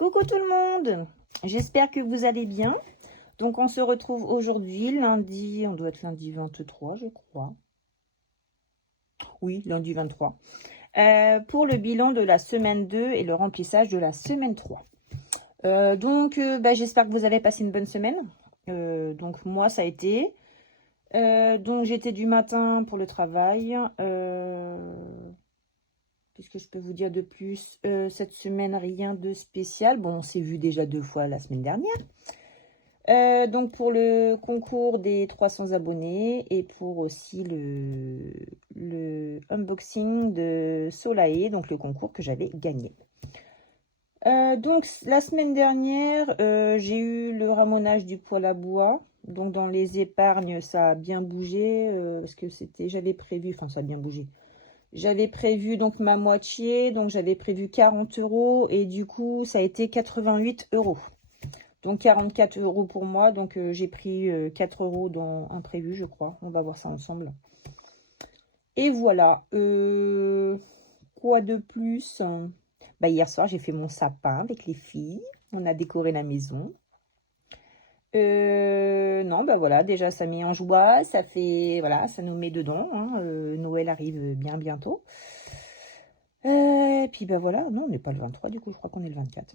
Coucou tout le monde, j'espère que vous allez bien. Donc on se retrouve aujourd'hui, lundi, on doit être lundi 23 je crois. Oui, lundi 23. Pour le bilan de la semaine 2 et le remplissage de la semaine 3. J'espère que vous avez passé une bonne semaine. Donc moi ça a été. Donc j'étais du matin pour le travail. Qu'est-ce que je peux vous dire de plus? Cette semaine, rien de spécial. Bon, on s'est vu déjà 2 fois la semaine dernière. Donc pour le concours des 300 abonnés et pour aussi le unboxing de Solae, donc le concours que j'avais gagné. Donc la semaine dernière, j'ai eu le ramonage du poêle à bois. Donc dans les épargnes, ça a bien bougé parce que j'avais prévu, enfin ça a bien bougé. J'avais prévu donc ma moitié, donc j'avais prévu 40 € et du coup ça a été 88 €. Donc 44 € pour moi, donc j'ai pris 4 € dans imprévu je crois. On va voir ça ensemble. Et voilà. Quoi de plus? Hier soir j'ai fait mon sapin avec les filles. On a décoré la maison. Non, voilà, déjà ça met en joie, ça fait, voilà, ça nous met dedans, hein, Noël arrive bien bientôt. Et puis voilà, non, on n'est pas le 23 du coup, je crois qu'on est le 24.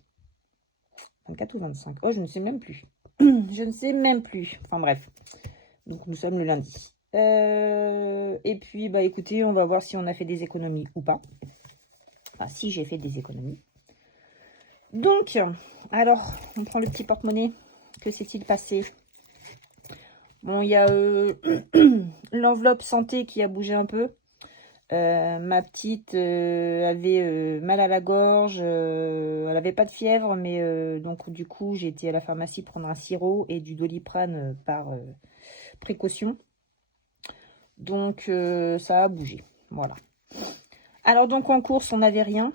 24 ou 25, oh je ne sais même plus. Je ne sais même plus, enfin bref, donc nous sommes le lundi. Et puis écoutez, on va voir si on a fait des économies ou pas. Enfin si j'ai fait des économies. Donc, alors, on prend le petit porte-monnaie. Que s'est-il passé? Bon, il y a l'enveloppe santé qui a bougé un peu. Ma petite avait mal à la gorge. Elle n'avait pas de fièvre, mais donc du coup, j'ai été à la pharmacie prendre un sirop et du Doliprane par précaution. Donc, ça a bougé. Voilà. Alors, donc, en course, on n'avait rien.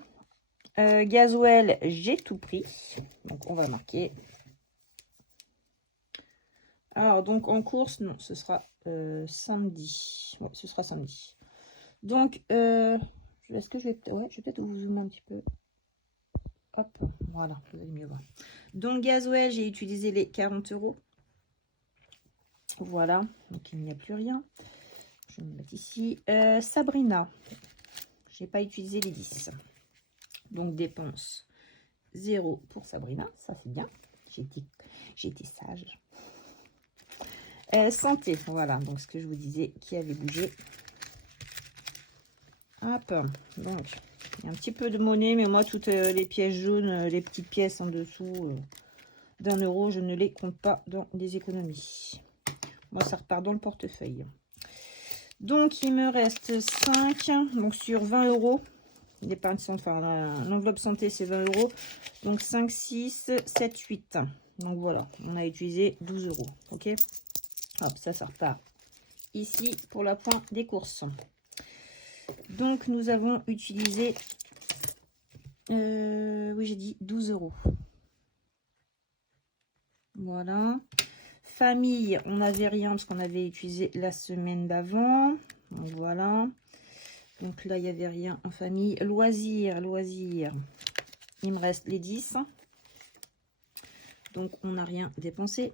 Gasoil, j'ai tout pris. Donc, on va marquer. Alors, donc, en course, non, ce sera samedi. Ouais, ce sera samedi. Donc, est-ce que je vais peut-être vous zoomer un petit peu. Hop, voilà, vous allez mieux voir. Donc, gasoil, j'ai utilisé les 40 €. Voilà, donc il n'y a plus rien. Je vais me mettre ici. Sabrina, j'ai pas utilisé les 10. Donc, dépense 0 pour Sabrina, ça c'est bien. J'ai été sage. Santé, voilà, donc ce que je vous disais qui avait bougé. Hop, donc il y a un petit peu de monnaie, mais moi toutes les pièces jaunes, les petites pièces en dessous d'1 €, je ne les compte pas dans les économies. Moi ça repart dans le portefeuille. Donc il me reste 5, donc sur 20 €, l'épargne santé, enfin l'enveloppe santé c'est 20 €, donc 5, 6, 7, 8. Donc voilà, on a utilisé 12 €, ok. Hop, ça repart ici pour la pointe des courses. Donc, nous avons utilisé, oui, j'ai dit 12 €. Voilà. Famille, on n'avait rien parce qu'on avait utilisé la semaine d'avant. Donc, voilà. Donc là, il n'y avait rien en famille. Loisirs, il me reste les 10. Donc, on n'a rien dépensé.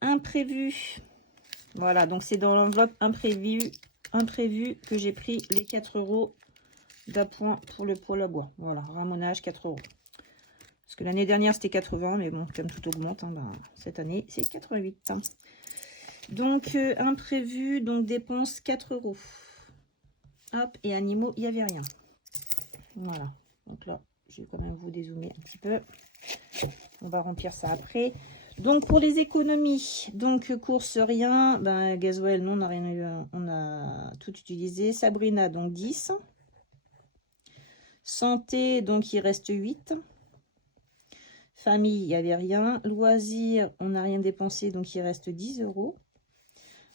Imprévu. Voilà, donc c'est dans l'enveloppe imprévu que j'ai pris les 4 € d'appoint pour le poêle à bois. Voilà, ramonage 4 €. Parce que l'année dernière c'était 80, mais bon, comme tout augmente, hein, cette année c'est 88. Donc imprévu, donc dépense 4 €. Hop, et animaux, il n'y avait rien. Voilà, donc là, je vais quand même vous dézoomer un petit peu. On va remplir ça après. Donc pour les économies, donc course rien, gasoil non, on n'a rien eu, on a tout utilisé. Sabrina donc 10. Santé donc il reste 8. Famille il n'y avait rien. Loisirs on n'a rien dépensé donc il reste 10 €.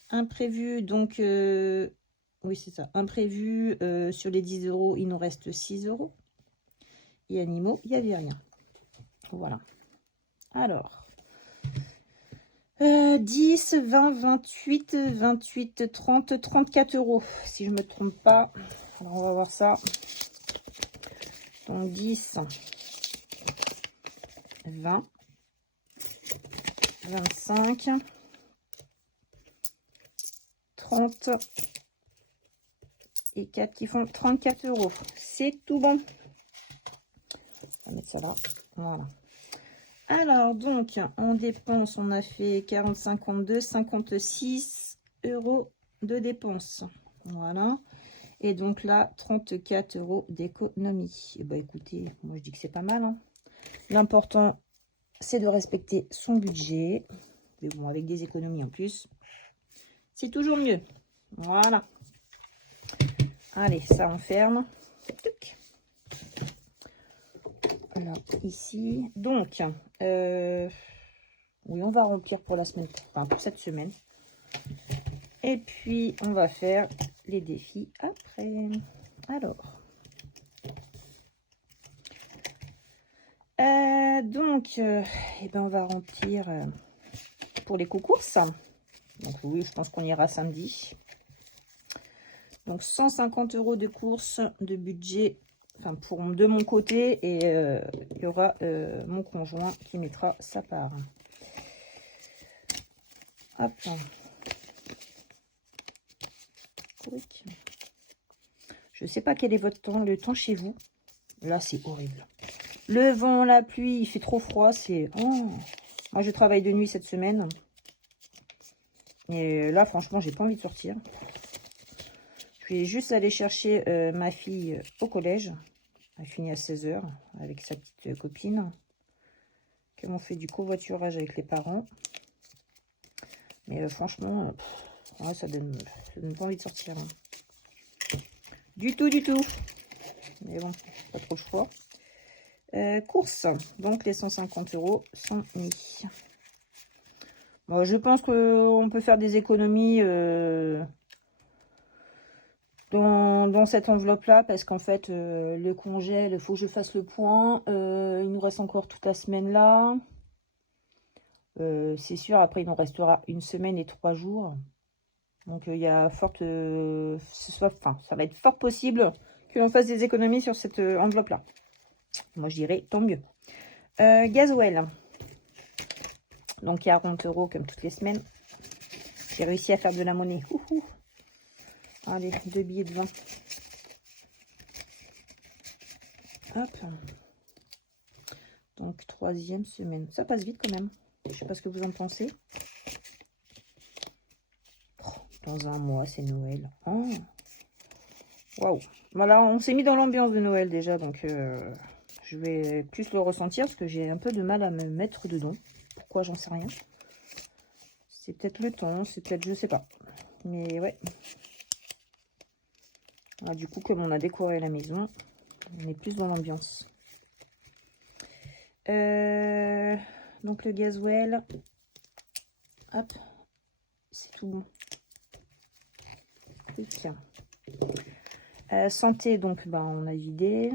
Imprévu donc oui c'est ça. Imprévu sur les 10 € il nous reste 6 €. Et animaux il n'y avait rien. Voilà. Alors. 10, 20, 28, 28, 30, 34 €, si je ne me trompe pas. Alors, on va voir ça. Donc, 10, 20, 25, 30 et 4 qui font 34 €. C'est tout bon. On va mettre ça là. Voilà. Alors, donc, en dépenses, on a fait 40, 52, 56 € de dépenses. Voilà. Et donc là, 34 € d'économie. Et bah écoutez, moi je dis que c'est pas mal, hein. L'important, c'est de respecter son budget. Mais bon, avec des économies en plus, c'est toujours mieux. Voilà. Allez, ça on ferme. Là, ici. Donc, oui, on va remplir pour la semaine, enfin pour cette semaine. Et puis, on va faire les défis après. Alors. Eh ben, on va remplir pour les courses. Donc oui, je pense qu'on ira samedi. Donc 150 € de courses de budget, enfin de mon côté, et il y aura mon conjoint qui mettra sa part. Hop. Je sais pas quel est votre temps, le temps chez vous. Là, c'est horrible. Le vent, la pluie, il fait trop froid. C'est moi, je travaille de nuit cette semaine. Et là, franchement, j'ai pas envie de sortir. Je vais juste aller chercher ma fille au collège. Elle finit à 16 h avec sa petite copine. Qui m'ont fait du covoiturage avec les parents. Mais franchement, ouais, ça donne pas envie de sortir. Hein. Du tout, du tout. Mais bon, pas trop le choix. Courses. Donc, les 150 € sont mis. Bon, je pense qu'on peut faire des économies dans cette enveloppe-là, parce qu'en fait, le congèle, il faut que je fasse le point. Il nous reste encore toute la semaine là. C'est sûr, après, il nous restera une semaine et 3 jours. Donc, il y a ça va être fort possible que l'on fasse des économies sur cette enveloppe-là. Moi, je dirais tant mieux. Gasoil. Donc, 40 € comme toutes les semaines. J'ai réussi à faire de la monnaie. Ouhou. Allez, 2 billets de 20. Hop. Donc, 3e semaine. Ça passe vite quand même. Je sais pas ce que vous en pensez. Oh, dans un mois, c'est Noël. Oh. Waouh. Voilà, on s'est mis dans l'ambiance de Noël déjà. Donc, je vais plus le ressentir parce que j'ai un peu de mal à me mettre dedans. Pourquoi, j'en sais rien. C'est peut-être le temps, c'est peut-être, je sais pas. Mais ouais. Ah, du coup, comme on a décoré la maison, on est plus dans l'ambiance. Donc le gasoil, hop, c'est tout bon. Santé, donc bah, on a vidé.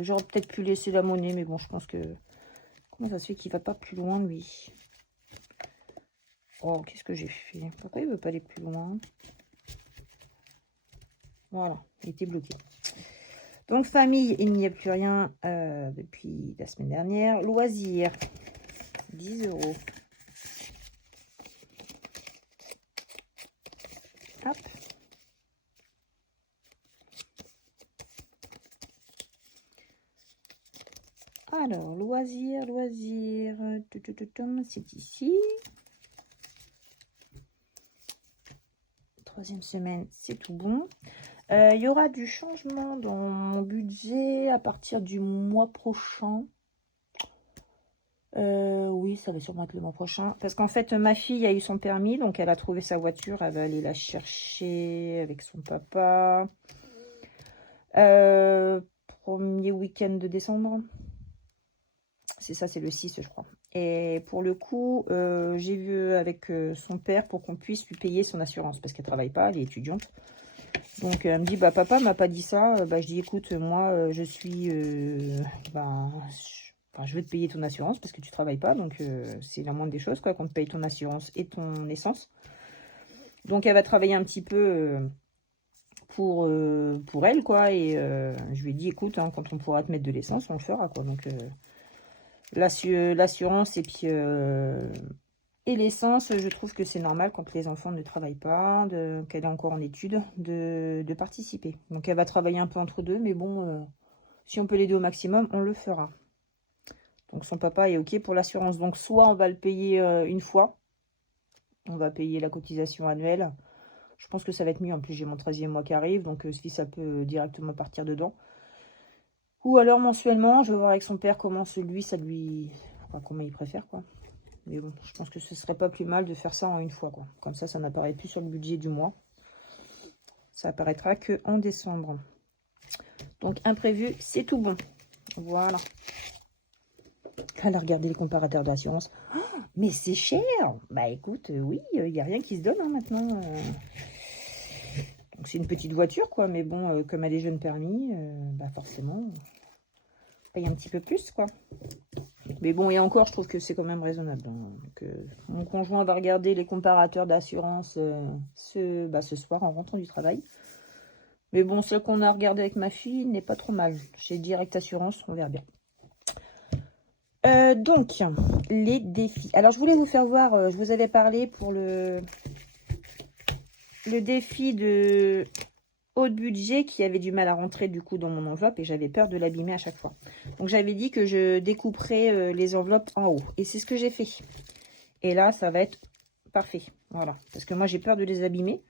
J'aurais peut-être pu laisser la monnaie, mais bon, je pense que... Comment ça se fait qu'il va pas plus loin, lui? Oh, qu'est-ce que j'ai fait? Pourquoi il veut pas aller plus loin? Voilà, il était bloqué. Donc, famille, il n'y a plus rien depuis la semaine dernière. Loisirs, 10 €. Hop. Alors, loisirs, c'est ici. 3e semaine, c'est tout bon. Il y aura du changement dans mon budget à partir du mois prochain. Oui, ça va sûrement être le mois prochain. Parce qu'en fait, ma fille a eu son permis, donc elle a trouvé sa voiture. Elle va aller la chercher avec son papa. Premier week-end de décembre. C'est ça, c'est le 6, je crois. Et pour le coup, j'ai vu avec son père pour qu'on puisse lui payer son assurance. Parce qu'elle travaille pas, elle est étudiante. Donc, elle me dit, bah, papa m'a pas dit ça. Bah, je dis, écoute, moi, je suis... je vais te payer ton assurance parce que tu travailles pas. Donc, c'est la moindre des choses, quoi, qu'on te paye ton assurance et ton essence. Donc, elle va travailler un petit peu pour elle, quoi. Et je lui ai dit, écoute, hein, quand on pourra te mettre de l'essence, on le fera, quoi. Donc, l'assurance et puis et l'essence, je trouve que c'est normal quand les enfants ne travaillent pas, qu'elle est encore en études, de participer. Donc elle va travailler un peu entre deux, mais bon, si on peut l'aider au maximum, on le fera. Donc son papa est OK pour l'assurance. Donc soit on va le payer une fois, on va payer la cotisation annuelle. Je pense que ça va être mieux. En plus, j'ai mon 13e mois qui arrive, donc si ça peut directement partir dedans. Ou alors mensuellement, je vais voir avec son père comment enfin, comment il préfère, quoi. Mais bon, je pense que ce serait pas plus mal de faire ça en une fois, quoi. Comme ça n'apparaît plus sur le budget du mois. Ça apparaîtra que en décembre. Donc imprévu, c'est tout bon. Voilà. Elle a regardé les comparateurs d'assurance. Oh, mais c'est cher. Bah écoute, oui, il n'y a rien qui se donne hein, maintenant. Donc c'est une petite voiture, quoi. Mais bon, comme elle est jeune permis, bah forcément, on paye un petit peu plus, quoi. Mais bon, et encore, je trouve que c'est quand même raisonnable. Hein. Donc, mon conjoint va regarder les comparateurs d'assurance ce soir en rentrant du travail. Mais bon, celle qu'on a regardé avec ma fille n'est pas trop mal. Chez Direct Assurance, on verra bien. Donc, les défis. Alors, je voulais vous faire voir, je vous avais parlé pour le défi de haut budget qui avait du mal à rentrer du coup dans mon enveloppe et j'avais peur de l'abîmer à chaque fois. Donc, j'avais dit que je découperais les enveloppes en haut. Et c'est ce que j'ai fait. Et là, ça va être parfait. Voilà. Parce que moi, j'ai peur de les abîmer.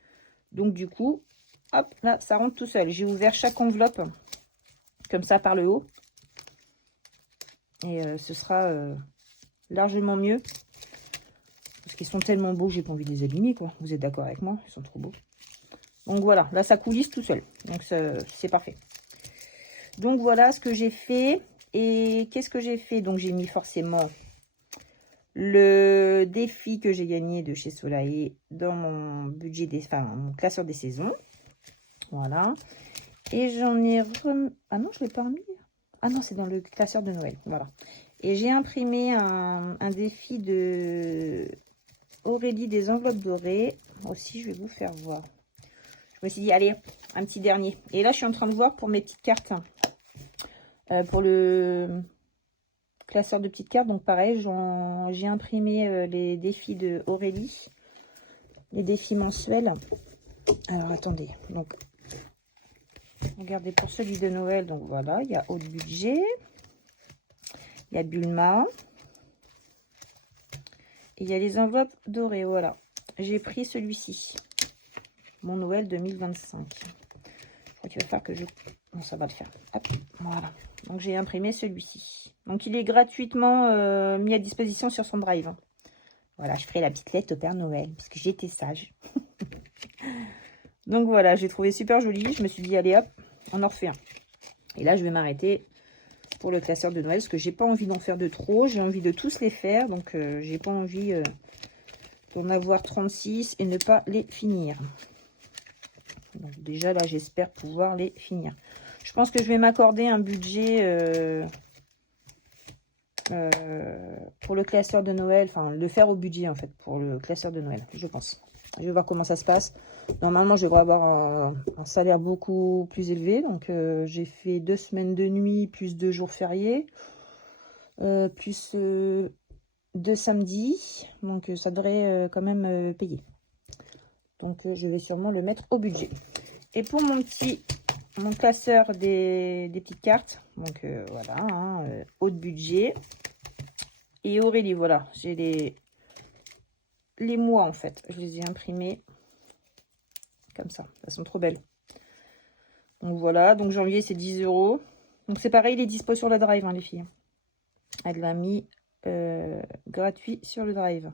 Donc, du coup, hop, là, ça rentre tout seul. J'ai ouvert chaque enveloppe comme ça par le haut. Et ce sera largement mieux. Parce qu'ils sont tellement beaux que j'ai pas envie de les abîmer, quoi. Vous êtes d'accord avec moi? Ils sont trop beaux. Donc voilà, là, ça coulisse tout seul. Donc, c'est parfait. Donc, voilà ce que j'ai fait. Et qu'est-ce que j'ai fait? Donc, j'ai mis forcément le défi que j'ai gagné de chez Soleil dans mon budget mon classeur des saisons. Voilà. Et j'en ai Ah non, je ne l'ai pas remis. Ah non, c'est dans le classeur de Noël. Voilà. Et j'ai imprimé un défi de Aurélie des enveloppes dorées. Aussi, je vais vous faire voir. Je me suis dit, allez, un petit dernier. Et là, je suis en train de voir pour mes petites cartes. Pour le classeur de petites cartes. Donc, pareil, j'ai imprimé les défis de Aurélie. Les défis mensuels. Alors, attendez. Donc, regardez pour celui de Noël. Donc, voilà, il y a haut de budget. Il y a Bulma. Et il y a les enveloppes dorées. Voilà. J'ai pris celui-ci. Mon Noël 2025. Je crois qu'il va falloir que je... Bon, ça va le faire. Hop, voilà. Donc, j'ai imprimé celui-ci. Donc, il est gratuitement mis à disposition sur son drive. Voilà, je ferai la petite lettre au Père Noël, parce que j'étais sage. Donc, voilà, j'ai trouvé super joli. Je me suis dit, allez, hop, on en refait un. Et là, je vais m'arrêter pour le classeur de Noël, parce que j'ai pas envie d'en faire de trop. J'ai envie de tous les faire, donc j'ai pas envie d'en avoir 36 et ne pas les finir. Donc, déjà, là, j'espère pouvoir les finir. Je pense que je vais m'accorder un budget... pour le classeur de Noël, enfin le faire au budget en fait pour le classeur de Noël, je pense. Je vais voir comment ça se passe. Normalement, je devrais avoir un salaire beaucoup plus élevé. Donc, j'ai fait 2 semaines de nuit, plus 2 jours fériés, plus 2 samedis. Donc, ça devrait quand même payer. Donc, je vais sûrement le mettre au budget. Et pour mon classeur des petites cartes, donc voilà, hein, haut de budget. Et Aurélie, voilà, j'ai les mois en fait. Je les ai imprimés comme ça. Elles sont trop belles. Donc voilà, donc janvier c'est 10 €. Donc c'est pareil, il est dispo sur le drive, hein, les filles. Elle l'a mis gratuit sur le drive.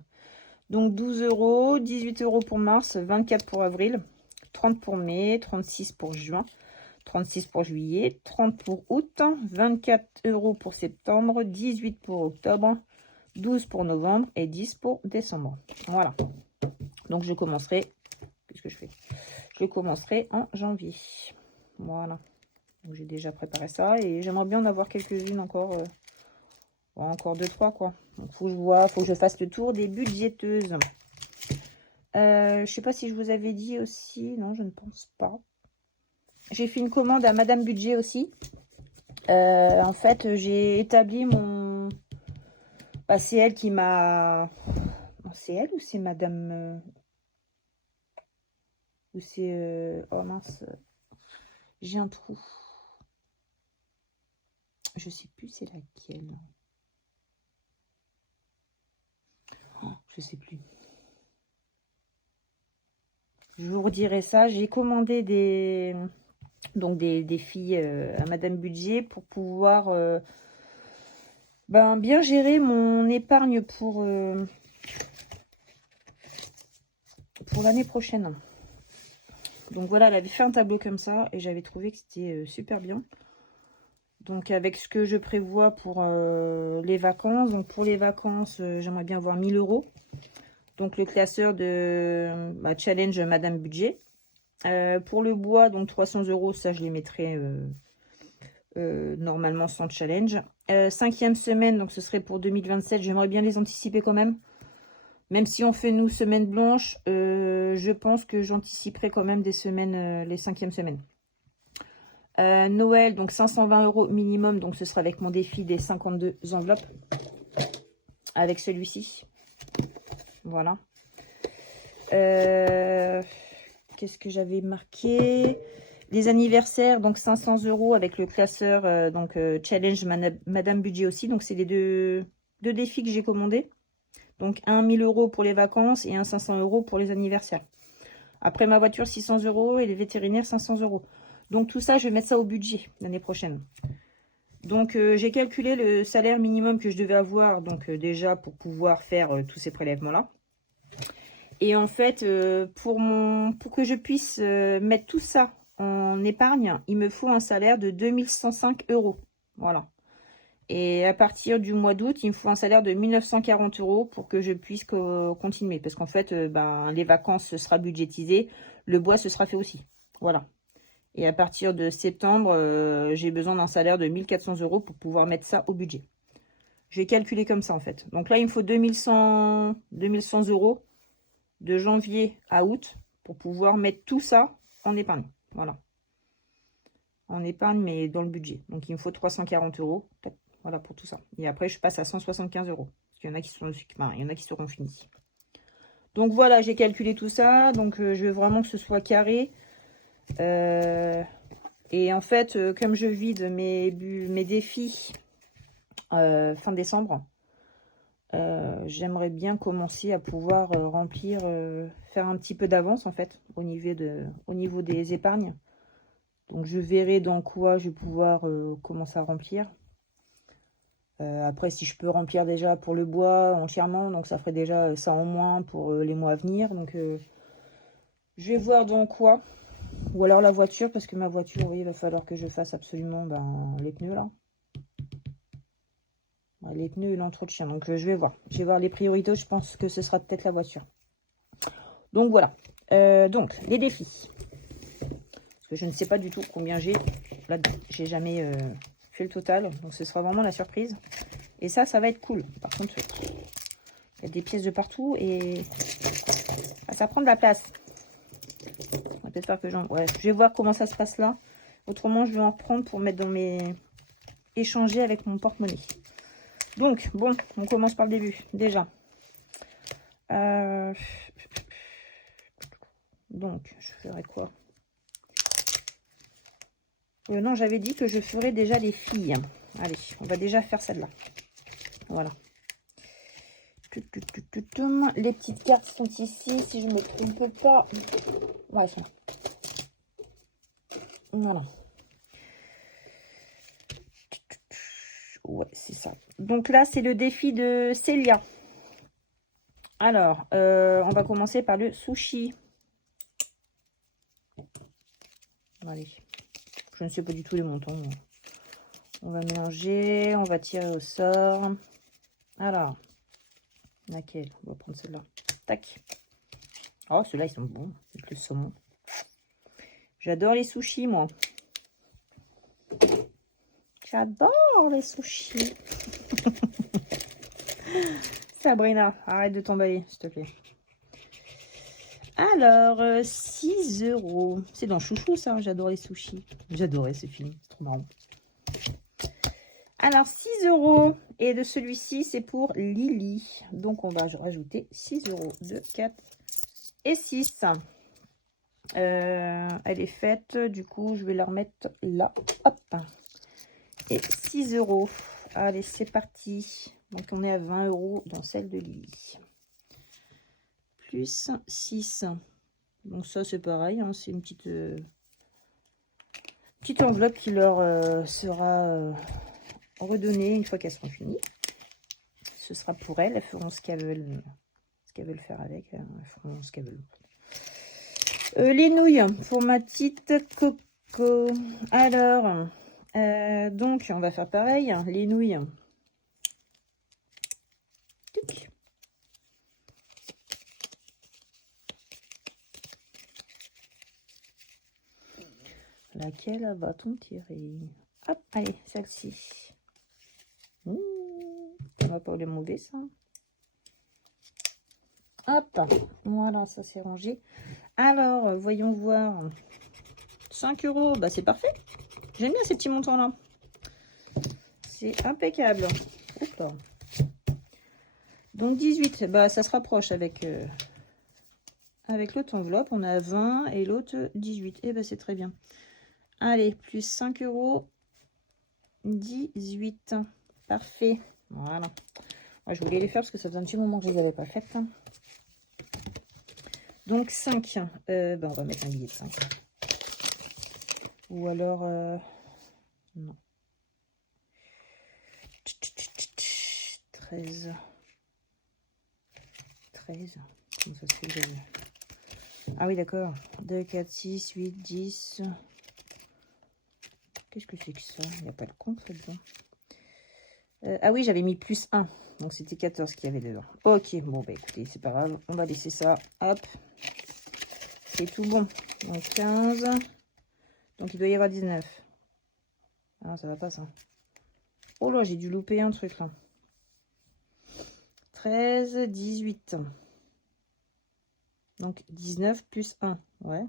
Donc 12 €, 18 € pour mars, 24 pour avril, 30 pour mai, 36 pour juin, 36 pour juillet, 30 pour août, 24 € pour septembre, 18 pour octobre, 12 pour novembre et 10 pour décembre. Voilà. Donc, je commencerai... Qu'est-ce que je fais? Je commencerai en janvier. Voilà. Donc, j'ai déjà préparé ça. Et j'aimerais bien en avoir quelques-unes encore. Encore 2-3, quoi. Donc, faut que je vois. Faut que je fasse le tour des budgéteuses. Je sais pas si je vous avais dit aussi. Non, je ne pense pas. J'ai fait une commande à Madame Budget aussi. En fait, j'ai établi mon Bah, c'est elle qui m'a... C'est elle ou c'est madame... Ou c'est... Oh mince. J'ai un trou. Je sais plus c'est laquelle. Oh, je sais plus. Je vous redirai ça. J'ai commandé des filles à Madame Budget pour pouvoir bien gérer mon épargne pour l'année prochaine. Donc voilà, elle avait fait un tableau comme ça et j'avais trouvé que c'était super bien. Donc avec ce que je prévois pour les vacances. Donc pour les vacances, j'aimerais bien avoir 1000 €. Donc le classeur de Challenge Madame Budget. Pour le bois, donc 300 €, ça je les mettrai normalement sans challenge. 5e semaine, donc ce serait pour 2027. J'aimerais bien les anticiper quand même. Même si on fait nous semaine blanche, je pense que j'anticiperai quand même des semaines, les 5e semaines. Noël, donc 520 € minimum, donc ce sera avec mon défi des 52 enveloppes. Avec celui-ci. Voilà. Qu'est-ce que j'avais marqué? Les anniversaires, donc 500 € avec le classeur Challenge Madame Budget aussi. Donc c'est les deux défis que j'ai commandés. Donc un 1000 € pour les vacances et un 500 € pour les anniversaires. Après ma voiture 600 € et les vétérinaires 500 €. Donc tout ça, je vais mettre ça au budget l'année prochaine. Donc j'ai calculé le salaire minimum que je devais avoir, donc déjà pour pouvoir faire tous ces prélèvements-là. Et en fait, pour que je puisse mettre tout ça en épargne, il me faut un salaire de 2105 €. Voilà. Et à partir du mois d'août, il me faut un salaire de 1940 € pour que je puisse continuer. Parce qu'en fait, les vacances, ce sera budgétisé. Le bois, ce sera fait aussi. Voilà. Et à partir de septembre, j'ai besoin d'un salaire de 1400 € pour pouvoir mettre ça au budget. J'ai calculé comme ça, en fait. Donc là, il me faut 2100 € de janvier à août pour pouvoir mettre tout ça en épargne. Voilà. En épargne, mais dans le budget. Donc, il me faut 340 €. Voilà pour tout ça. Et après, je passe à 175 €. Parce qu'il y en a qui sont, il y en a qui seront finis. Donc, voilà, j'ai calculé tout ça. Donc, je veux vraiment que ce soit carré. Et en fait, comme je vide mes défis fin décembre, j'aimerais bien commencer à pouvoir remplir, faire un petit peu d'avance en fait au niveau des épargnes. Donc je verrai dans quoi je vais pouvoir commencer à remplir. Après, si je peux remplir déjà pour le bois entièrement, donc ça ferait déjà ça en moins pour les mois à venir. Donc je vais voir dans quoi. Ou alors la voiture, parce que ma voiture, oui, il va falloir que je fasse absolument les pneus là. Les pneus et l'entretien. Donc je vais voir. Je vais voir les priorités. Je pense que ce sera peut-être la voiture. Donc voilà. Donc les défis. Parce que je ne sais pas du tout combien j'ai là-dedans. J'ai jamais fait le total. Donc ce sera vraiment la surprise. Et ça va être cool. Par contre, il y a des pièces de partout et ça prend de la place. On va peut-être faire que je vais voir comment ça se passe là. Autrement, je vais en reprendre pour mettre dans mes... échanger avec mon porte-monnaie. Donc, bon, on commence par le début, déjà. Donc, je ferai quoi? Non, j'avais dit que je ferais déjà les filles. Allez, on va déjà faire celle-là. Voilà. Les petites cartes sont ici, si je ne me trompe pas. Ouais, ça. Voilà. Ouais, c'est ça. Donc là, c'est le défi de Célia. Alors, on va commencer par le sushi. Allez. Je ne sais pas du tout les montants. On va mélanger, on va tirer au sort. Alors, laquelle? On va prendre celle-là. Tac. Oh, ceux-là, ils sont bons. Avec le saumon. J'adore les sushis, moi. J'adore les sushis. Sabrina, arrête de t'emballer, s'il te plaît. Alors, 6 €. C'est dans Chouchou, ça. J'adore les sushis. J'adorais ce film. C'est trop marrant. Alors, 6 €. Et de celui-ci, c'est pour Lily. Donc, on va rajouter 6 €. 2, 4 et 6. Elle est faite. Du coup, je vais la remettre là. Hop. Et 6 €. Allez, c'est parti. Donc, on est à 20 € dans celle de Lily. Plus 6. Donc, ça, c'est pareil. Hein, c'est une petite enveloppe qui leur sera redonnée une fois qu'elles seront finies. Ce sera pour elles. Elles feront ce qu'elles veulent faire avec. Elles feront ce qu'elles veulent. Les nouilles pour ma petite Coco. Alors, donc, on va faire pareil. Les nouilles. Tuc. Laquelle va-t-on tirer? Hop, allez, celle-ci. Ça va pas les mauvais, ça. Hop, voilà, ça c'est rangé. Alors, voyons voir. 5 €, bah c'est parfait. J'aime bien ces petits montants-là. C'est impeccable. Oups. Donc 18, bah ça se rapproche avec l'autre enveloppe. On a 20 et l'autre 18. Et bah c'est très bien. Allez, plus 5 €, 18. Parfait. Voilà. Moi, je voulais les faire parce que ça faisait un petit moment que je les avais pas faites. Donc 5. Ben, on va mettre un billet de 5. Ou alors... non. 13. 13. Comment ça se fait que j'avais... Ah oui, d'accord. 2, 4, 6, 8, 10. Qu'est-ce que c'est que ça? Il n'y a pas de compte là-dedans. Ah oui, j'avais mis plus 1. Donc c'était 14 qu'il y avait dedans. Ok, bon, bah écoutez, c'est pas grave. On va laisser ça. Hop. C'est tout bon. Donc 15. Donc il doit y avoir 19. Ah, ça va pas ça. Oh là, j'ai dû louper un truc là. 13, 18. Donc 19 plus 1. Ouais.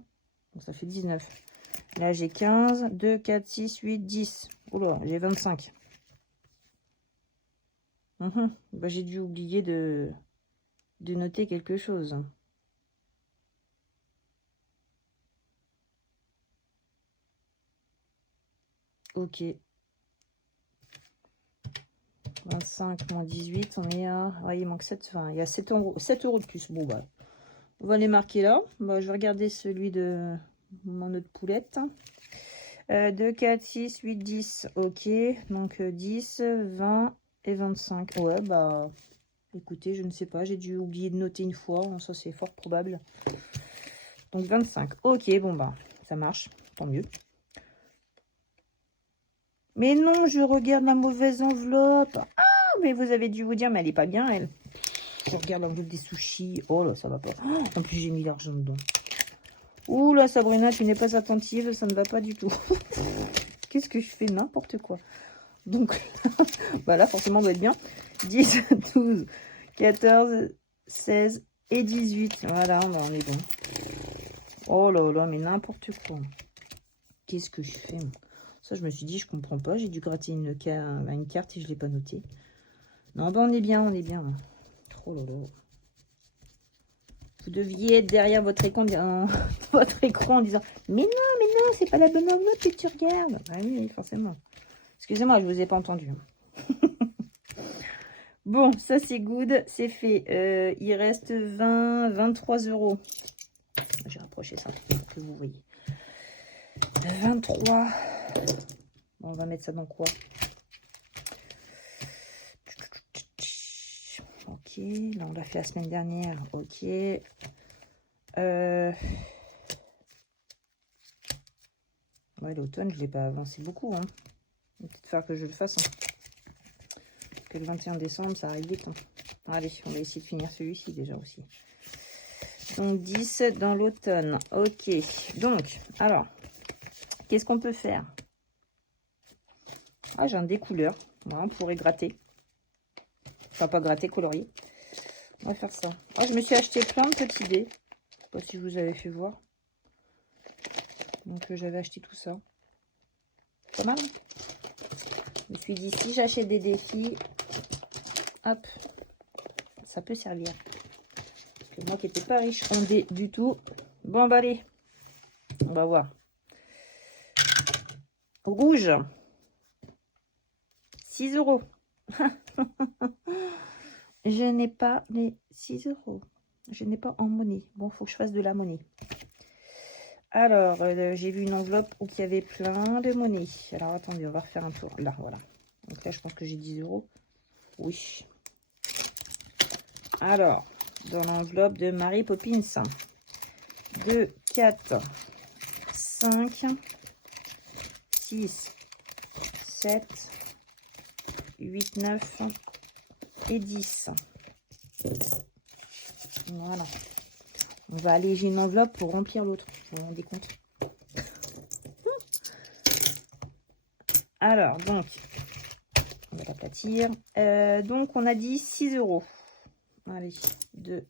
Donc ça fait 19. Là, j'ai 15, 2, 4, 6, 8, 10. Oh là, j'ai 25. Bah, j'ai dû oublier de noter quelque chose. Ok. 25 moins 18, on est à... Ouais, il manque 7, enfin, il y a 7 €, 7 € de plus. Bon, bah, on va les marquer là. Bah, je vais regarder celui de mon autre poulette. 2, 4, 6, 8, 10. Ok. Donc, 10, 20 et 25. Ouais, bah, écoutez, je ne sais pas. J'ai dû oublier de noter une fois. Ça, c'est fort probable. Donc, 25. Ok, bon, bah, ça marche. Tant mieux. Mais non, je regarde la mauvaise enveloppe. Ah, mais vous avez dû vous dire, mais elle est pas bien, elle. Je regarde l'enveloppe des sushis. Oh là, ça va pas. Oh, en plus, j'ai mis l'argent dedans. Ouh là, Sabrina, tu n'es pas attentive, ça ne va pas du tout. Qu'est-ce que je fais? N'importe quoi. Donc, bah là, forcément, on doit être bien. 10, 12, 14, 16 et 18. Voilà, bah, on est bon. Oh là là, mais n'importe quoi. Qu'est-ce que je fais? Ça, je me suis dit, je comprends pas. J'ai dû gratter une carte et je ne l'ai pas notée. Non, bah on est bien, on est bien. Oh là là. Vous deviez être derrière votre écran, en disant mais non, c'est pas la bonne enveloppe que tu regardes. Ah oui, forcément. Excusez-moi, je vous ai pas entendu. Bon, ça c'est good, c'est fait. Il reste 23 €. J'ai rapproché ça pour que vous voyez. 23. Bon, on va mettre ça dans quoi? Ok, là on l'a fait la semaine dernière. Ok. Ouais, l'automne, je ne l'ai pas avancé beaucoup. Hein. Il va peut-être falloir que je le fasse. Hein. Parce que le 21 décembre, ça arrive vite. Hein. Allez, on va essayer de finir celui-ci déjà aussi. Donc 10 dans l'automne. Ok. Donc, alors, qu'est-ce qu'on peut faire? Ah, j'ai un des couleurs. Voilà, on pourrait gratter. Enfin, pas gratter, colorier. On va faire ça. Ah, je me suis acheté plein de petits dés. Je sais pas si je vous avais fait voir. Donc, j'avais acheté tout ça. Pas mal. me suis dit, si j'achète des défis, hop, ça peut servir. Parce que moi qui n'étais pas riche en dés du tout. Bon, bah allez, on va voir. Rouge, 6 €. Je n'ai pas les 6 €. Je n'ai pas en monnaie. Bon, il faut que je fasse de la monnaie. Alors, j'ai vu une enveloppe où il y avait plein de monnaie. Alors, attendez, on va refaire un tour. Là, voilà. Donc là, je pense que j'ai 10 €. Oui. Alors, dans l'enveloppe de Mary Poppins, 2, 4, 5, 6, 7, 8, 9 et 10. Voilà. On va alléger une enveloppe pour remplir l'autre. Vous vous rendez compte? Alors, donc, on va l'aplatir. Donc, on a dit 6 €. Allez, 2,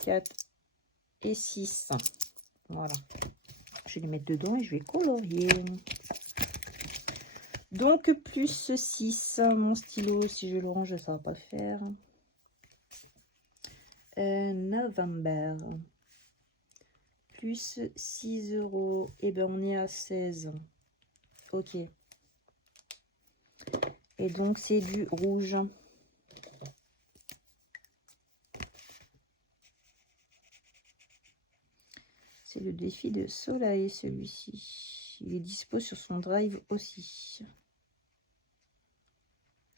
4 et 6. Voilà. Je vais les mettre dedans et je vais colorier. Donc, plus 6. Mon stylo, si je le range, ça va pas le faire. November. Plus 6 €. Et ben on est à 16. Ok. Et donc, c'est du rouge. C'est le défi de Soleil, celui-ci. Il est dispo sur son drive aussi.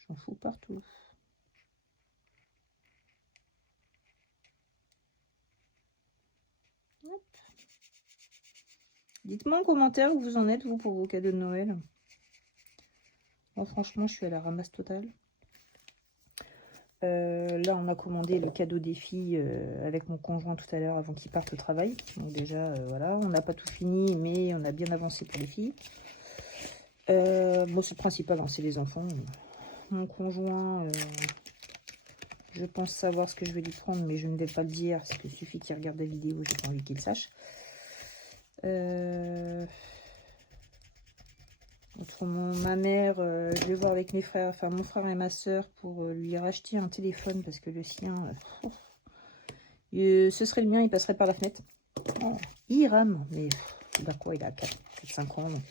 J'en fous partout. Dites-moi en commentaire où vous en êtes, vous, pour vos cadeaux de Noël. Moi, franchement, je suis à la ramasse totale. Là, on a commandé le cadeau des filles avec mon conjoint tout à l'heure avant qu'ils partent au travail. Donc déjà, voilà, on n'a pas tout fini, mais on a bien avancé pour les filles. Bon, c'est le principal, hein, c'est les enfants. Mon conjoint, je pense savoir ce que je vais lui prendre, mais je ne vais pas le dire, parce qu'il suffit qu'il regarde la vidéo, j'ai pas envie qu'il sache. Autrement, ma mère, je vais voir avec mes frères, enfin mon frère et ma soeur pour lui racheter un téléphone parce que le sien, ce serait le mien, il passerait par la fenêtre. Oh, il rame, mais il a quoi? Il a 4-5 ans. Donc,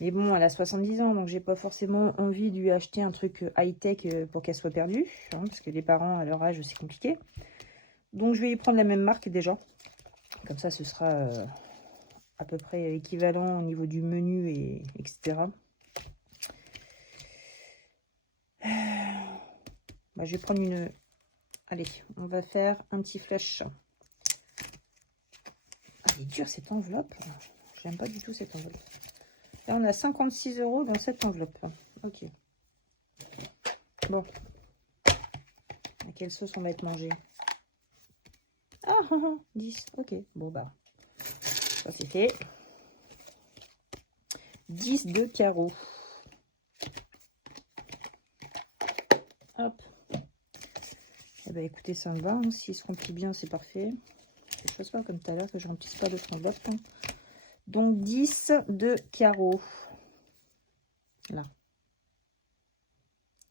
mais bon, elle a 70 ans, donc j'ai pas forcément envie de lui acheter un truc high-tech pour qu'elle soit perdue, hein, parce que les parents à leur âge, c'est compliqué. Donc je vais lui prendre la même marque déjà. Comme ça, ce sera à peu près équivalent au niveau du menu, et etc. Bah, je vais prendre une... Allez, on va faire un petit flash. Ah, elle est dure cette enveloppe. J'aime pas du tout cette enveloppe. Là, on a 56 € dans cette enveloppe. Ok. Bon. À quelle sauce on va être mangé? Ah, 10. Ok. Bon, bah. Ça, c'est fait. 10 de carreau. Hop. Eh ben, écoutez, ça me va. Hein. S'il se remplit bien, c'est parfait. Je ne fasse pas comme tout à l'heure que je ne remplisse pas d'autres enveloppes. Hein. Donc, 10 de carreau. Là.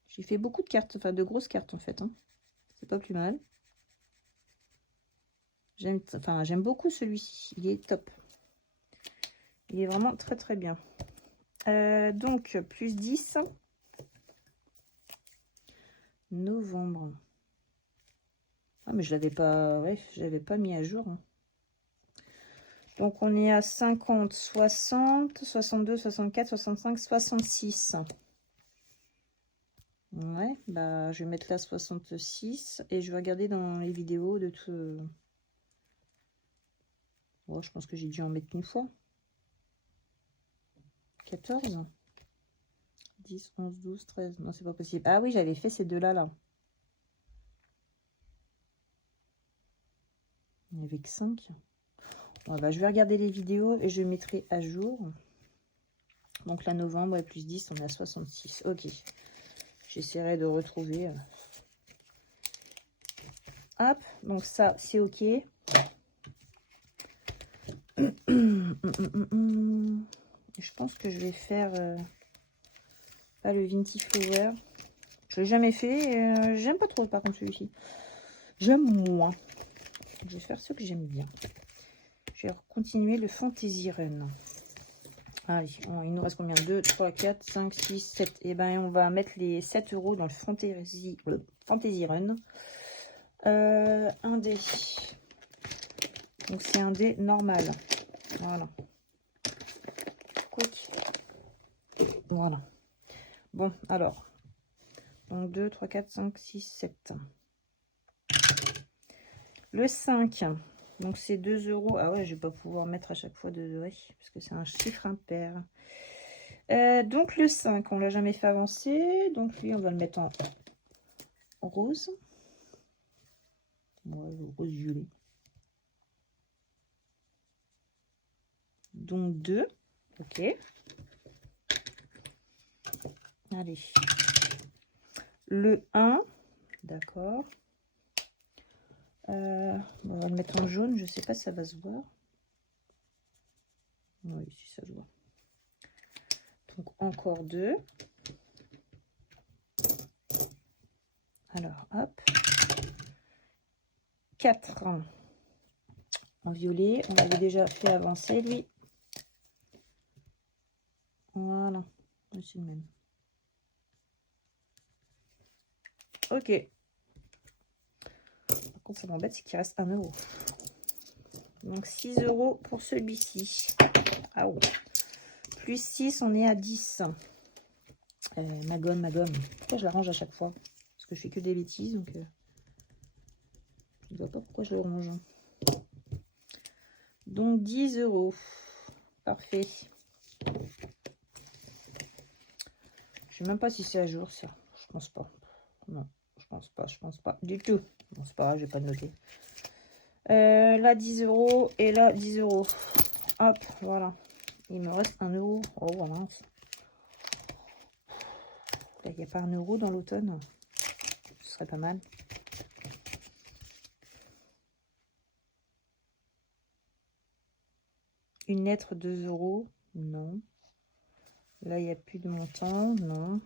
J'ai fait beaucoup de cartes, enfin de grosses cartes en fait. Hein. C'est pas plus mal. J'aime beaucoup celui-ci. Il est top. Il est vraiment très très bien. Donc, plus 10. Novembre. Ah, mais je l'avais pas, ouais, je l'avais pas mis à jour. Hein. Donc, on est à 50, 60, 62, 64, 65, 66. Ouais, bah, je vais mettre là 66 et je vais regarder dans les vidéos de tout. Oh, je pense que j'ai dû en mettre une fois. 14, 10, 11, 12, 13. Non, c'est pas possible. Ah oui, j'avais fait ces deux-là, là. Il n'y avait que 5. Ouais, bah, je vais regarder les vidéos et je mettrai à jour. Donc là, novembre et plus 10, on est à 66. Ok. J'essaierai de retrouver. Hop, donc ça, c'est ok. Je pense que je vais faire Pas le Vinty Flower. Je l'ai jamais fait. J'aime pas trop par contre celui-ci. J'aime moins. Je vais faire ce que j'aime bien. Je vais continuer le Fantasy Run. Allez, il nous reste combien? 2, 3, 4, 5, 6, 7. Et ben on va mettre les 7 € dans le Fantasy Run. Un dé. Donc c'est un dé normal. Voilà. Quick. Voilà. Bon, alors. Donc 2, 3, 4, 5, 6, 7. Le 5. Donc c'est 2 €. Ah ouais, je vais pas pouvoir mettre à chaque fois 2 €. Parce que c'est un chiffre impair. Donc le 5, on l'a jamais fait avancer. Donc lui, on va le mettre en rose. Ouais, rose violet. Donc 2. Ok. Allez. Le 1. D'accord. On va le mettre en jaune. Je sais pas si ça va se voir. Oui, si ça se voit. Donc encore 2. Alors, hop. 4 en violet. On l'avait déjà fait avancer, lui. Voilà. C'est le même. Ok. Par contre, ça m'embête, c'est qu'il reste 1 €. Donc 6 € pour celui-ci. Ah ouais. Plus 6, on est à 10. Ma gomme, ma gomme. Pourquoi je la range à chaque fois? Parce que je fais que des bêtises. Donc je ne vois pas pourquoi je le range. Donc 10 €. Parfait. Je sais même pas si c'est à jour ça. Je pense pas. Non, je pense pas. Je pense pas du tout. Bon, c'est pas grave, je vais pas de noter. Là 10 € et là 10 €. Hop, voilà. Il me reste 1 €. Oh voilà. Là, il n'y a pas 1 € dans l'automne. Ce serait pas mal. Une lettre 2 €. Non. Là, il n'y a plus de montant. Non.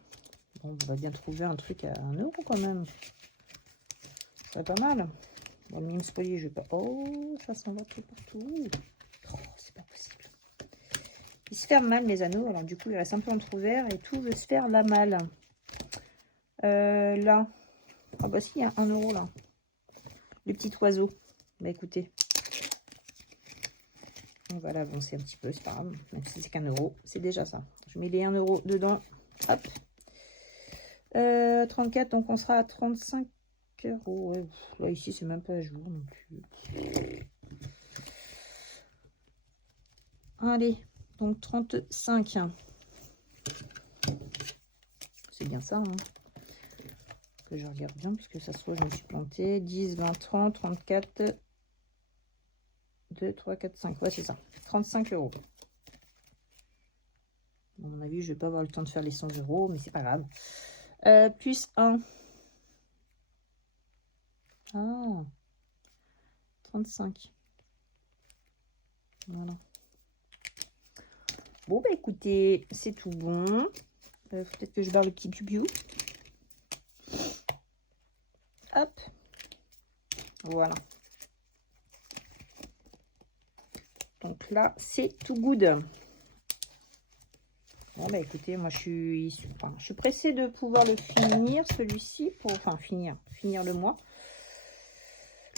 Bon, on va bien trouver un truc à 1 € quand même. Ce serait pas mal. Bon, le mime spolié, je vais pas. Oh, ça s'en va tout partout. Oh, c'est pas possible. Ils se ferment mal, les anneaux. Alors, du coup, il reste un peu entrouvert et tout veut se faire la malle. Là. Ah, bah, si, il y a 1 € là. Le petit oiseau. Bah, écoutez. On va l'avancer un petit peu, c'est pas grave. Même si c'est qu'1 €, c'est déjà ça. Je mets les 1 € dedans. Hop. 34, donc on sera à 35 €. Ouais, là, ici, c'est même pas à jour non plus. Allez, donc 35. C'est bien ça, hein. Que je regarde bien, parce que ça se trouve, je me suis plantée. 10, 20, 30, 34, 2, 3, 4, 5. Ouais, c'est ça. 35 €. À mon avis, je vais pas avoir le temps de faire les 100 €, mais c'est pas grave. Plus 1. Ah, 35. Voilà. Bon, bah écoutez, c'est tout bon. Peut-être que je barre le petit piou. Hop. Voilà. Donc là, c'est tout good. Bon, bah écoutez, moi, je suis pressée de pouvoir le finir, celui-ci, pour, enfin, finir le mois.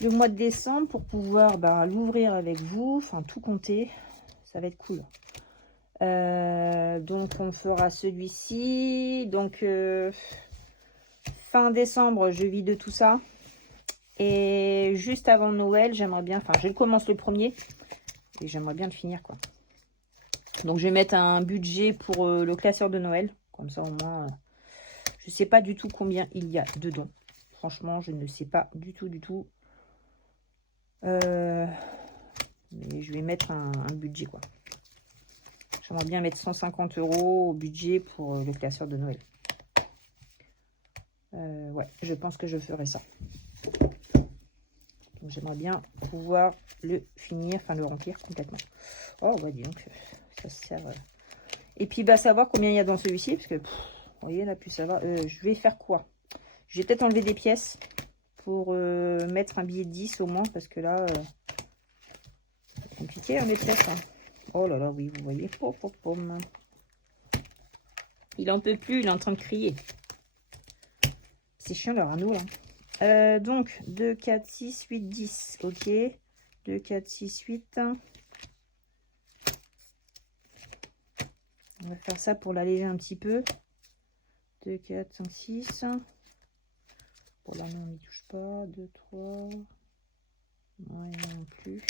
Le mois de décembre, pour pouvoir l'ouvrir avec vous, enfin, tout compter. Ça va être cool. Donc, on fera celui-ci. Donc, fin décembre, je vide tout ça. Et juste avant Noël, j'aimerais bien... Enfin, je commence le 1er. Et j'aimerais bien le finir, quoi. Donc, je vais mettre un budget pour le classeur de Noël. Comme ça, au moins, je ne sais pas du tout combien il y a dedans. Franchement, je ne sais pas du tout. Mais je vais mettre un budget, quoi. J'aimerais bien mettre 150 € au budget pour le classeur de Noël. Ouais, je pense que je ferai ça. Donc, j'aimerais bien pouvoir le finir, enfin le remplir complètement. Oh, bah dis donc, ça sert... Et puis, savoir combien il y a dans celui-ci, parce que voyez, là, plus ça va. Je vais faire quoi? Je vais peut-être enlever des pièces pour mettre un billet de 10 au moins, parce que là, c'est compliqué, hein, les pièces. Hein. Oh là là, oui, vous voyez. Pom, pom, pom. Il en peut plus, il est en train de crier. C'est chiant leur anneau, là. Donc, 2, 4, 6, 8, 10. Ok. 2, 4, 6, 8. On va faire ça pour l'alléger un petit peu. 2, 4, 5, 6. Bon, là, non, on n'y touche pas. 2, 3. Non, non plus.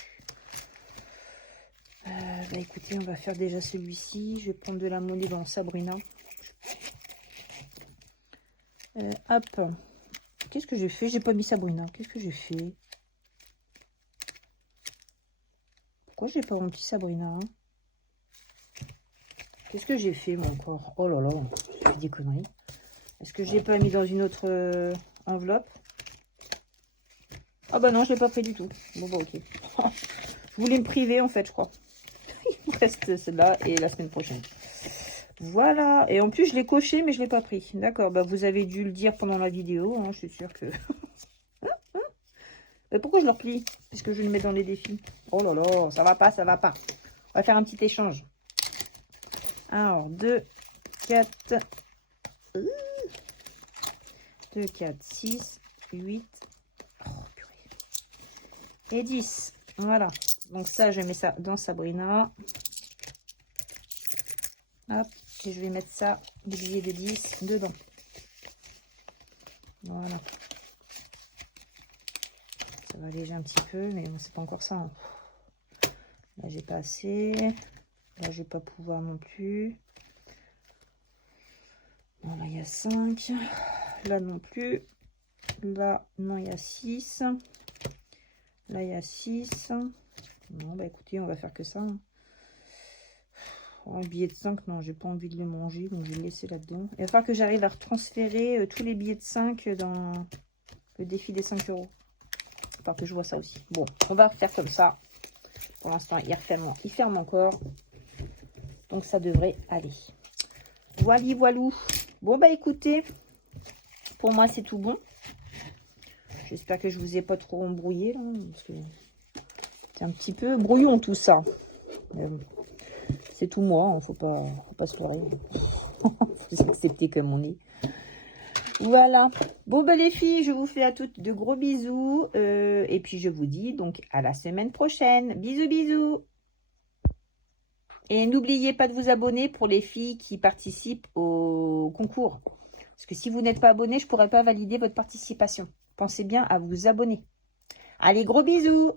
Bah, écoutez, on va faire déjà celui-ci. Je vais prendre de la monnaie dans Sabrina. Hop. Qu'est-ce que j'ai fait? J'ai pas mis Sabrina. Qu'est-ce que j'ai fait? Pourquoi j'ai pas rempli Sabrina, hein? Qu'est-ce que j'ai fait, moi, encore? Oh là là, j'ai des conneries. Est-ce que je l'ai pas mis dans une autre enveloppe? Ah bah non, je l'ai pas pris du tout. Bon bah ok. Je voulais me priver, en fait, je crois. Il me reste celle-là et la semaine prochaine. Voilà. Et en plus, je l'ai coché, mais je l'ai pas pris. D'accord. Bah, vous avez dû le dire pendant la vidéo. Hein, je suis sûre que... Mais pourquoi je le replie? Puisque je le mets dans les défis. Oh là là, ça va pas, ça va pas. On va faire un petit échange. Alors, 2, 4... 2, 4, 6, 8... Oh, purée. Et 10. Voilà. Donc ça, je mets ça dans Sabrina. Hop. Et je vais mettre ça, des billets de 10, dedans. Voilà. Ça va alléger un petit peu, mais bon, c'est pas encore ça. Hein. Là, j'ai pas assez. Là, je vais pas pouvoir non plus. Voilà, il y a 5. Là, non plus. Là, non, il y a 6. Là, il y a 6. Non, bah écoutez, on va faire que ça. Hein. Oh, un billet de 5, non, j'ai pas envie de le manger, donc je vais le laisser là-dedans. Il va falloir que j'arrive à retransférer tous les billets de 5 dans le défi des 5 euros. Il va falloir que je vois ça aussi. Bon, on va faire comme ça. Pour l'instant, il ferme encore. Donc, ça devrait aller. Voili, voilou. Bon, bah écoutez, pour moi, c'est tout bon. J'espère que je vous ai pas trop embrouillé, là, parce que c'est un petit peu brouillon, tout ça. Mais bon. C'est tout moi, hein, faut pas se leurrer. Faut accepter comme on est. Voilà. Bon, ben les filles, je vous fais à toutes de gros bisous. Et puis, je vous dis donc à la semaine prochaine. Bisous, bisous. Et n'oubliez pas de vous abonner pour les filles qui participent au concours. Parce que si vous n'êtes pas abonné, je ne pourrai pas valider votre participation. Pensez bien à vous abonner. Allez, gros bisous.